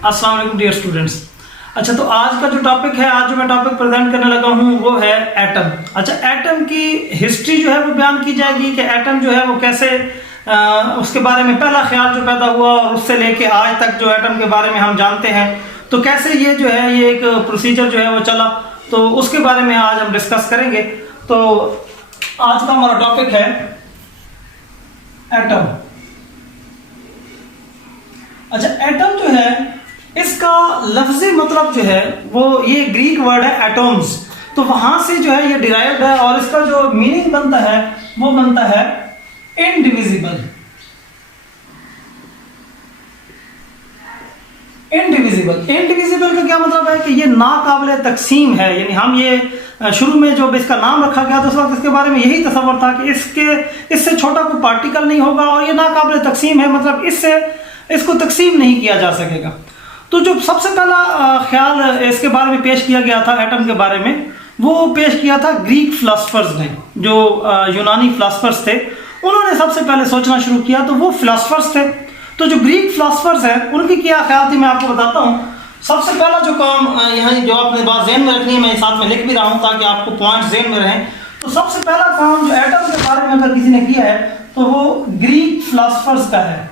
अस्सलाम वालेकुम dear students. अच्छा, तो आज का जो टॉपिक है, आज जो मैं टॉपिक प्रेजेंट करने लगा हूँ वो है एटम। अच्छा, एटम की हिस्ट्री जो है वो बयान की जाएगी कि एटम जो है वो कैसे उसके बारे में पहला ख्याल जो पैदा हुआ और उससे लेके आज तक जो एटम के बारे में हम जानते हैं, तो कैसे ये जो है ये एक प्रोसीजर जो है वो चला, तो उसके बारे में आज हम डिस्कस करेंगे। तो आज का हमारा टॉपिक है एटम। अच्छा, एटम जो है इसका लफ्जी मतलब जो है वो ये ग्रीक वर्ड है एटॉम्स, तो वहां से जो है ये डिराइव्ड है और इसका जो मीनिंग बनता है वो बनता है इनडिविजिबल। इनडिविजिबल का क्या मतलब है कि ये नाकाबिले तकसीम है। यानी हम ये शुरू में जो इसका नाम रखा गया तो उस वक्त इसके बारे में यही तसव्वुर था कि इससे छोटा कोई पार्टिकल नहीं होगा और ये नाकाबिले तकसीम है, मतलब इसको तकसीम नहीं किया जा सकेगा। तो जो सबसे पहला ख्याल इसके बारे में पेश किया गया था एटम के बारे में, वो पेश किया था ग्रीक फिलोसफर्स ने। जो यूनानी फिलोसफर्स थे उन्होंने सबसे पहले सोचना शुरू किया, तो वो फिलोसफर्स थे। तो जो ग्रीक फिलोसफर्स हैं उनकी क्या ख्याल थी मैं आपको बताता हूँ। सबसे पहला जो काम यहाँ जो आपने बात ज़हन में रखनी है, मैं साथ में लिख भी रहा हूँ ताकि आपको पॉइंट ज़हन में रहें। तो सबसे पहला काम जो एटम के बारे में अगर किसी ने किया है तो वो ग्रीक फिलोसफर्स का है।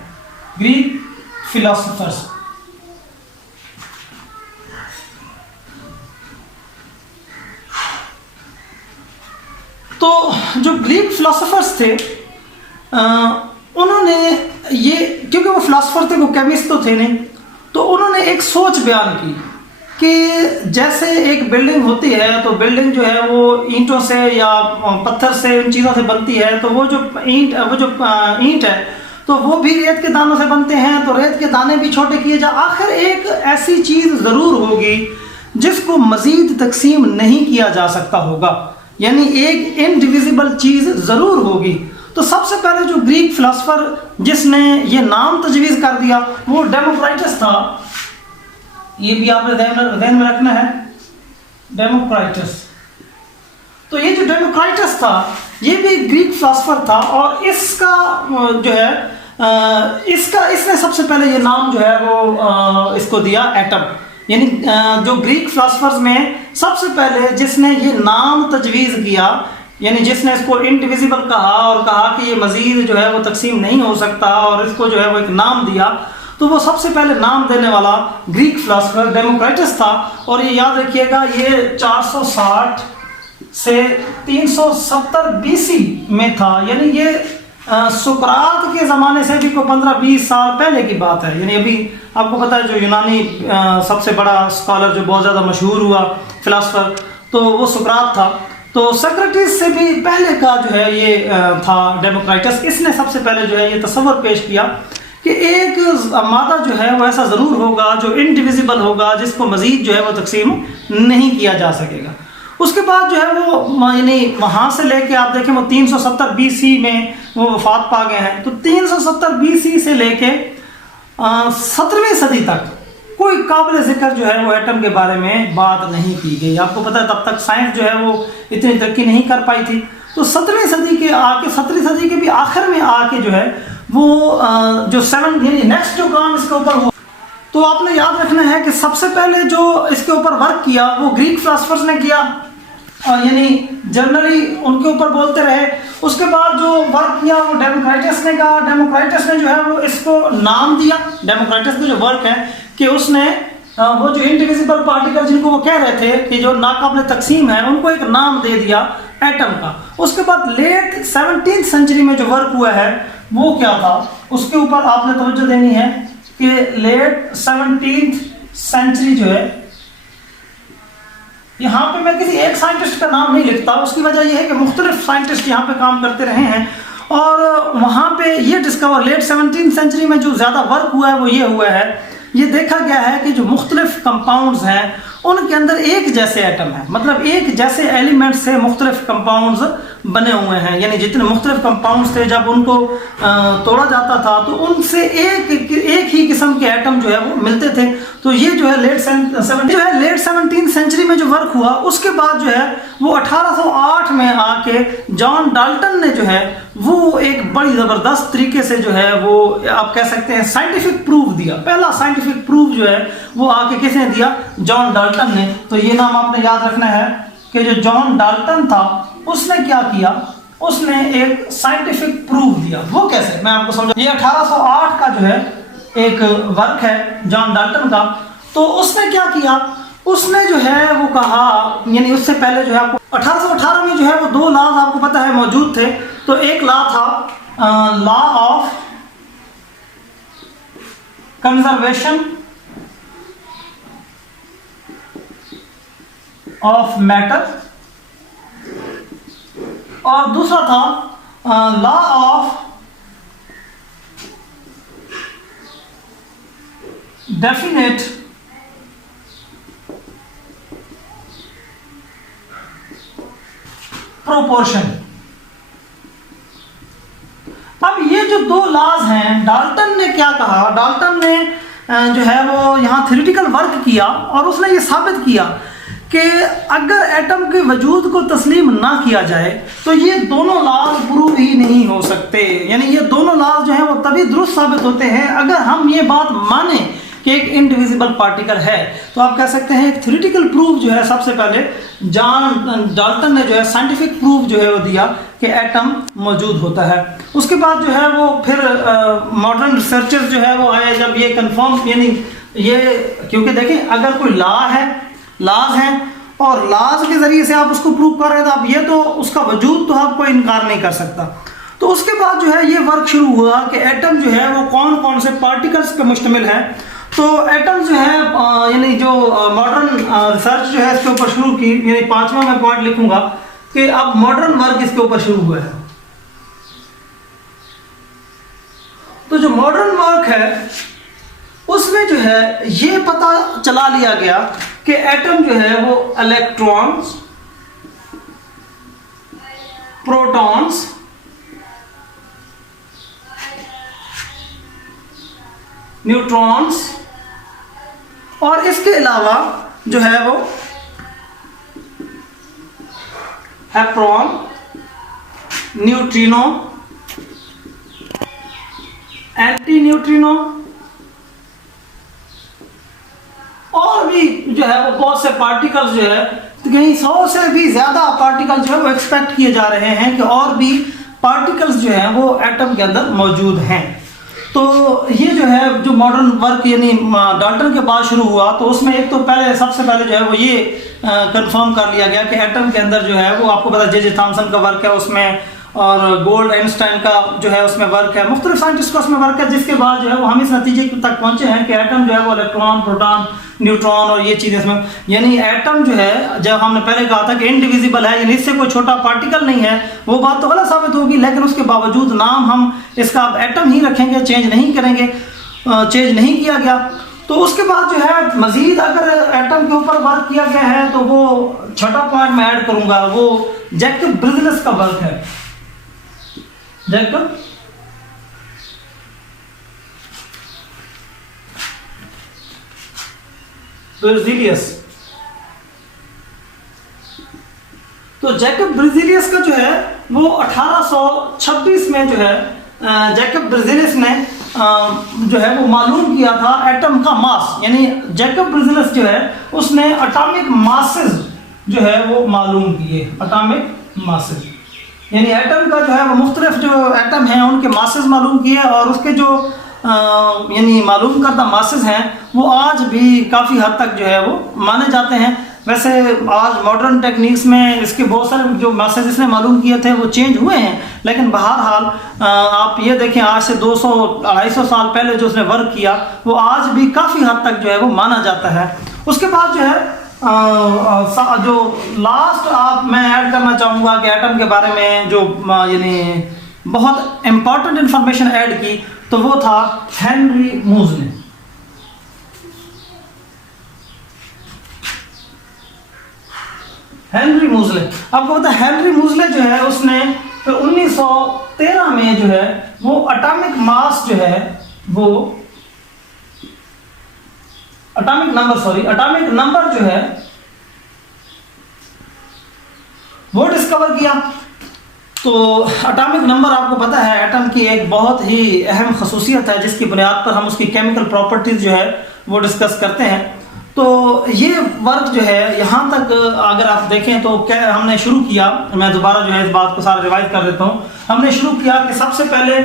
ग्रीक फिलोसफर्स, तो जो ग्रीक फिलोसफर्स थे उन्होंने ये, क्योंकि वो फिलोसफर थे, वो केमिस्ट तो थे नहीं, तो उन्होंने एक सोच बयान की कि जैसे एक बिल्डिंग होती है तो बिल्डिंग जो है वो ईंटों से या पत्थर से, उन चीज़ों से बनती है। तो वो जो ईंट है तो वो भी रेत के दानों से बनते हैं, तो रेत के दाने भी छोटे किए जा, आखिर एक ऐसी चीज़ ज़रूर होगी जिसको मज़ीद तकसीम नहीं किया जा सकता होगा, यानी एक इनडिविजिबल चीज़ ज़रूर होगी। तो सबसे पहले जो ग्रीक फिलोसफर जिसने ये नाम तजवीज़ कर दिया वो डेमोक्राइटस था। ये भी आपने ध्यान में रखना है, डेमोक्राइटस। तो ये जो डेमोक्राइटस था ये भी ग्रीक फिलोसफर था और इसका जो है इसने सबसे पहले ये नाम जो है वो इसको दिया एटम। यानी जो ग्रीक फिलोसफर्स में सबसे पहले जिसने ये नाम तजवीज़ किया, यानी जिसने इसको इनडिविजिबल कहा और कहा कि ये मज़ीद जो है वो तकसीम नहीं हो सकता और इसको जो है वो एक नाम दिया, तो वो सबसे पहले नाम देने वाला ग्रीक फिलोसफर डेमोक्राइटस था। और ये याद रखिएगा, ये 460 से 370 बीसी में था, यानी ये सुकरात के ज़माने से भी को 15-20 साल पहले की बात है। यानी अभी आपको पता है जो यूनानी सबसे बड़ा स्कॉलर जो बहुत ज़्यादा मशहूर हुआ फिलोसफर, तो वो सुकरात था। तो सोक्रेटिस से भी पहले का जो है ये था डेमोक्राइटस। इसने सबसे पहले जो है ये तसव्वुर पेश किया कि एक मादा जो है वो ऐसा ज़रूर होगा जो इनडिविजिबल होगा, जिसको मज़ीद जो है वो तकसीम नहीं किया जा सकेगा। उसके बाद जो है वो यानी वहाँ से लेके आप देखें वो 370 बीसी में वो वफात पा गए हैं। तो 370 बीसी से लेके 17वीं सदी तक कोई काबिल ज़िक्र जो है वो एटम के बारे में बात नहीं की गई। आपको पता है तब तक साइंस जो है वो इतनी तरक्की नहीं कर पाई थी। तो 17वीं सदी के भी आखिर में आके जो है वो जो नेक्स्ट जो काम इसके ऊपर हुआ, तो आपने याद रखना है कि सबसे पहले जो इसके ऊपर वर्क किया वो ग्रीक फिलोसफर्स ने किया, यानी जनरली उनके ऊपर बोलते रहे। उसके बाद जो वर्क किया वो डेमोक्राइटस ने कहा। डेमोक्राइटस ने जो है वो इसको नाम दिया। डेमोक्राइटस का जो वर्क है कि उसने वो जो इनडिविजिबल पार्टिकल जिनको वो कह रहे थे कि जो नाकाबिल तकसीम है, उनको एक नाम दे दिया एटम का। उसके बाद लेट 17th सेंचुरी में जो वर्क हुआ है वो क्या था, उसके ऊपर आपने तवज्जो देनी है कि लेट 17th सेंचुरी जो है, यहाँ पे मैं किसी एक साइंटिस्ट का नाम नहीं लिखता, उसकी वजह यह है कि मुख्तलिफ साइंटिस्ट यहाँ पे काम करते रहे हैं और वहाँ पे ये डिस्कवर लेट 17th सेंचुरी में जो ज़्यादा वर्क हुआ है वो ये हुआ है, ये देखा गया है कि जो मुख्तलिफ कंपाउंड्स हैं उनके अंदर एक जैसे एटम है, मतलब एक जैसे एलिमेंट से मुख्तलिफ कंपाउंड्स बने हुए हैं। यानी जितने मुख्तलिफ कंपाउंड्स थे जब उनको तोड़ा जाता था तो उनसे एक ही किस्म के एटम जो है वो मिलते थे। तो ये जो है लेट 17th सेंचुरी में जो वर्क हुआ, उसके बाद जो है वो 1808 में आके जॉन डाल्टन ने जो है वो एक बड़ी ज़बरदस्त तरीके से जो है वो आप कह सकते हैं साइंटिफिक प्रूफ दिया। पहला साइंटिफिक प्रूफ जो है वो आके किसने दिया? जॉन डाल्टन ने। तो ये नाम आपने याद रखना है कि जो जॉन डाल्टन था उसने क्या किया, उसने एक साइंटिफिक प्रूफ दिया। वो कैसे, मैं आपको समझा। ये 1808 का जो है एक वर्क है जॉन डाल्टन का। तो उसने क्या किया, उसने जो है वो कहा, यानी उससे पहले जो है आपको 1818 में जो है वो 2 लॉज आपको पता है मौजूद थे। तो एक लॉ था law of conservation of matter और दूसरा था लॉ ऑफ डेफिनेट प्रोपोर्शन। अब ये जो 2 लॉज हैं, डाल्टन ने क्या कहा, डाल्टन ने जो है वो यहाँ थ्योरेटिकल वर्क किया और उसने ये साबित किया कि अगर एटम के वजूद को तस्लीम ना किया जाए तो ये दोनों लॉज प्रूव ही नहीं हो सकते। यानी ये दोनों लॉज जो है वो तभी दुरुस्त साबित होते हैं अगर हम ये बात माने कि एक इनडिविजिबल पार्टिकल है। तो आप कह सकते हैं एक थ्योरेटिकल प्रूफ जो है सबसे पहले जॉन डाल्टन ने जो है साइंटिफिक प्रूफ जो है वो दिया कि एटम मौजूद होता है। उसके बाद जो है वो फिर मॉडर्न रिसर्चर्स जो है वो आए, जब ये कंफर्म, यानी ये क्योंकि देखें अगर कोई लॉज हैं और लॉज के जरिए से आप उसको प्रूव कर रहे हैं तो आप ये तो उसका वजूद तो आपको इनकार नहीं कर सकता। तो उसके बाद जो है ये वर्क शुरू हुआ कि एटम जो है वो कौन कौन से पार्टिकल्स पे मुश्तमिल है। तो एटम जो है यानी जो मॉडर्न रिसर्च जो है इसके ऊपर शुरू की, यानी 5वां मैं पॉइंट लिखूंगा कि अब मॉडर्न वर्क इसके ऊपर शुरू हुआ है। तो जो मॉडर्न वर्क है उसमें जो है ये पता चला लिया गया कि एटम जो है वो इलेक्ट्रॉन्स, प्रोटॉन्स, न्यूट्रॉन्स और इसके अलावा जो है वो इलेक्ट्रॉन, न्यूट्रिनो, एंटी न्यूट्रिनो और भी जो है वो बहुत से पार्टिकल्स जो है, कहीं 100 से भी ज्यादा पार्टिकल्स जो है वो एक्सपेक्ट किए जा रहे हैं कि और भी पार्टिकल्स जो हैं वो एटम के अंदर मौजूद हैं। तो ये जो है जो मॉडर्न वर्क यानी डाल्टन के बाद शुरू हुआ, तो उसमें एक तो पहले सबसे पहले जो है वो ये कंफर्म कर लिया गया कि एटम के अंदर जो है वो आपको पता जे थॉमसन का वर्क है उसमें, और गोल्ड आइंस्टाइन का जो है उसमें वर्क है, मुख्तलिफ साइंटिस्ट का उसमें वर्क है, जिसके बाद जो है वो हम इस नतीजे तक पहुंचे हैं कि एटम जो है वो इलेक्ट्रॉन, प्रोटॉन, न्यूट्रॉन और ये चीज़ें इसमें, यानी एटम जो है जब हमने पहले कहा था कि इनडिविजिबल है, यानी इससे कोई छोटा पार्टिकल नहीं है, वो बात तो गलत साबित होगी, लेकिन उसके बावजूद नाम हम इसका अब एटम ही रखेंगे, चेंज नहीं करेंगे, चेंज नहीं किया गया। तो उसके बाद जो है मजीद अगर एटम के ऊपर वर्क किया गया है तो वो छठा पॉइंट मैं ऐड करूंगा, वो जैकब ब्रिजलियस का वर्क है। जैकब ब्रिजलियस, तो जैकब ब्रिजलियस का जो है वो 1826 में जो है जैकब ब्रिजलियस ने जो है वो मालूम किया था एटम का मास, यानी जैकब ब्रिजलियस जो है उसने एटॉमिक मासेस जो है वो मालूम किए, एटॉमिक मासेस यानी एटम का जो है वो मुख्तलिफ जो एटम हैं उनके मासेस मालूम किए, और उसके जो यानी मालूम करदा मासेस हैं वो आज भी काफ़ी हद तक जो है वो माने जाते हैं। वैसे आज मॉडर्न टेक्निक्स में इसके बहुत सारे जो मासेस इसने मालूम किए थे वो चेंज हुए हैं, लेकिन बहरहाल आप ये देखें आज से 200-250 साल पहले जो उसने वर्क किया वो आज भी काफ़ी हद तक जो है वो माना जाता है। उसके बाद जो है जो लास्ट आप मैं ऐड करना चाहूँगा कि एटम के बारे में जो यानी बहुत इम्पॉर्टेंट इंफॉर्मेशन ऐड की तो वो था हेनरी मूजले। हेनरी मूजले, आपको पता है हेनरी मूजले जो है उसने 1913 में जो है वो एटॉमिक मास जो है वो एटॉमिक नंबर जो है वो डिस्कवर किया। तो एटॉमिक नंबर आपको पता है एटम की एक बहुत ही अहम खसूसियत है जिसकी बुनियाद पर हम उसकी केमिकल प्रॉपर्टीज जो है वो डिस्कस करते हैं। तो ये वर्क जो है यहाँ तक अगर आप देखें तो क्या हमने शुरू किया, मैं दोबारा जो है इस बात को सारा रिवाइज कर देता हूँ। हमने शुरू किया कि सबसे पहले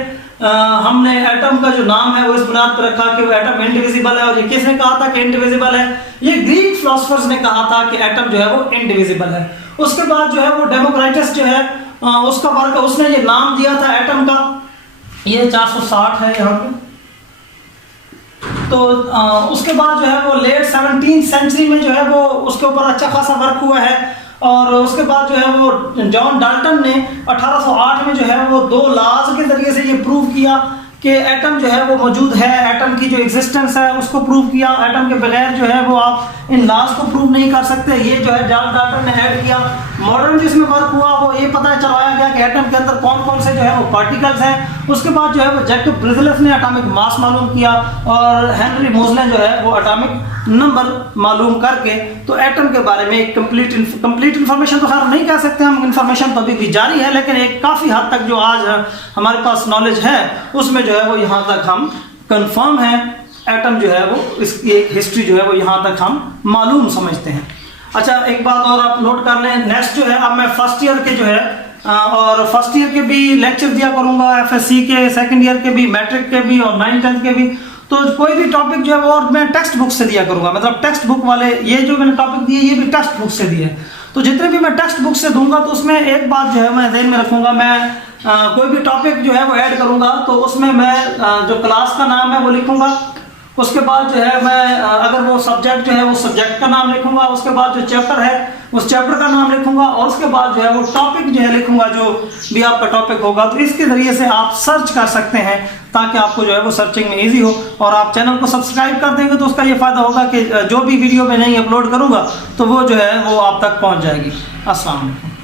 हमने एटम का जो नाम है वो इस बुनियाद पर रखा कि वो एटम इंडिविजिबल है। और ये किसने कहा था कि इंडिविजिबल है? ये ग्रीक फिलोसफर्स ने कहा था कि एटम जो है वो इंडिविजिबल है। उसके बाद जो है वो डेमोक्राइटस जो है उसका वर्क, उसने ये नाम दिया था एटम का, ये 460 है यहाँ पे। तो उसके बाद जो है वो लेट 17th सेंचुरी में जो है वो उसके ऊपर अच्छा खासा वर्क हुआ है। और उसके बाद जो है वो जॉन डाल्टन ने 1808 में जो है वो 2 लॉज के जरिए से ये प्रूव किया कि एटम जो है वो मौजूद है, एटम की जो एग्जिस्टेंस है उसको प्रूव किया। एटम के बगैर जो है वो आप इन लॉज को प्रूव नहीं कर सकते। ये जो है जॉन डाल्टन ने ऐड किया। मॉडर्न जिसमें वर्क हुआ वो ये पता चलवाया गया कि एटम के अंदर कौन कौन से जो है वो पार्टिकल्स हैं। उसके बाद जो है वो जैकब ब्रिजलेस ने एटॉमिक मास मालूम किया और हेनरी मोजले जो है वो एटॉमिक नंबर मालूम करके तो एटम के बारे में एक कंप्लीट इंफॉर्मेशन तो खैर नहीं कह सकते हम, इंफॉर्मेशन तो अभी भी जारी है, लेकिन एक काफ़ी हद तक जो आज हमारे पास नॉलेज है उसमें जो है वो यहाँ तक हम कंफर्म है। एटम जो है वो इसकी एक हिस्ट्री जो है वो यहाँ तक हम मालूम समझते हैं। अच्छा, एक बात और आप नोट कर लें, नेक्स्ट जो है अब मैं फर्स्ट ईयर के जो है और फर्स्ट ईयर के भी लेक्चर दिया करूंगा, एफएससी के, सेकंड ईयर के भी, मैट्रिक के भी और 9th-10th के भी। तो कोई भी टॉपिक जो है वो और मैं टेक्स्ट बुक से दिया करूंगा, मतलब टेक्स्ट बुक वाले ये जो मैंने टॉपिक दिए ये भी टेक्स्ट बुक से दिए। तो जितने भी मैं टेक्स्ट बुक से दूंगा तो उसमें एक बात जो है मैं ध्यान में रखूंगा, मैं कोई भी टॉपिक जो है वो ऐड करूंगा तो उसमें मैं जो क्लास का नाम है वो लिखूंगा। उसके बाद जो है मैं अगर वो सब्जेक्ट जो है वो सब्जेक्ट का नाम लिखूंगा। उसके बाद जो चैप्टर है उस चैप्टर का नाम लिखूंगा और उसके बाद जो है वो टॉपिक जो है लिखूंगा, जो भी आपका टॉपिक होगा। तो इसके जरिए से आप सर्च कर सकते हैं ताकि आपको जो है वो सर्चिंग में इजी हो। और आप चैनल को सब्सक्राइब कर देंगे तो उसका ये फायदा होगा कि जो भी वीडियो मैं नहीं अपलोड करूंगा तो वो जो है वो आप तक पहुंच जाएगी। अस्सलाम वालेकुम।